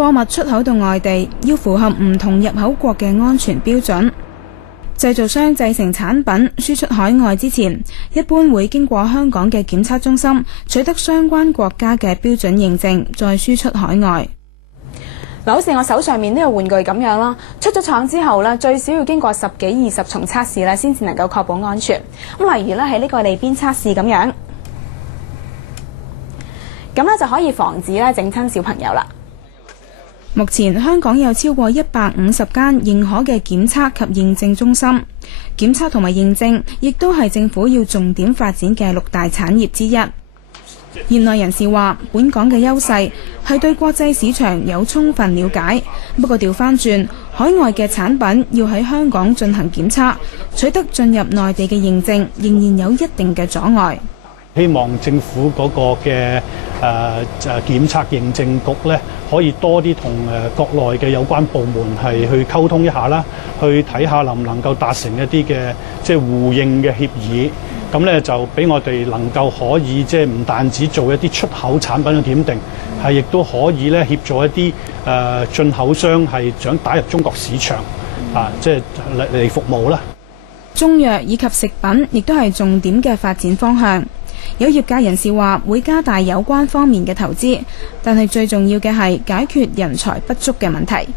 貨物出口到外地要符合唔同入口國嘅安全標準。製造商製成產品輸出海外之前，一般會經過香港嘅檢測中心取得相關國家嘅標準認證，再輸出海外。嗱，好似我手上面呢個玩具咁樣啦，出咗廠之後呢，最少要經過10幾20重測試咧，先至能夠確保安全。咁例如咧，喺呢個利邊測試咁樣，咁咧就可以防止咧整親小朋友啦。目前香港有超過150間認可嘅檢測及認證中心，檢測同埋認證亦都係政府要重點發展嘅6大產業之一。業內人士話，本港嘅優勢係對國際市場有充分了解，不過調返轉，海外嘅產品要喺香港進行檢測，取得進入內地嘅認證，仍然有一定嘅阻礙。希望政府嗰個嘅檢測認證局咧，可以多啲同國內嘅有關部門係去溝通一下啦，去睇下能唔能夠達成一啲嘅即係互認嘅協議。咁咧就俾我哋能夠可以即係唔單止做一啲出口產品嘅檢定，係亦都可以咧協助一啲進口商係想打入中國市場即係嚟服務啦。中藥以及食品亦都係重點嘅發展方向。有業界人士話會加大有關方面嘅投資，但係最重要嘅係解決人才不足嘅問題。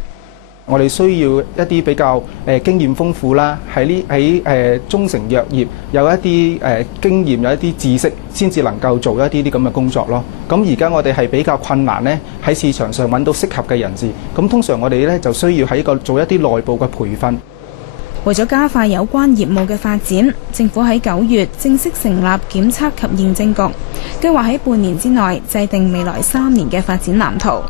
我哋需要一啲比較經驗豐富啦，喺中成藥業有一啲經驗，有一啲知識，先至能夠做一啲咁嘅工作咯。咁而家我哋係比較困難呢，喺市場上揾到適合嘅人士。咁通常我哋呢就需要做一啲內部嘅培訓。為咗加快有關業務嘅發展，政府喺9月正式成立檢測及認證局，計劃喺半年之內制定未來3年嘅發展藍圖。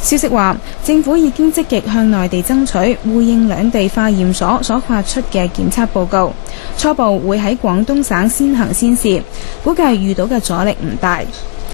消息話，政府已經積極向內地爭取互認兩地化驗所所發出嘅檢測報告，初步會喺廣東省先行先試，估計遇到嘅阻力唔大。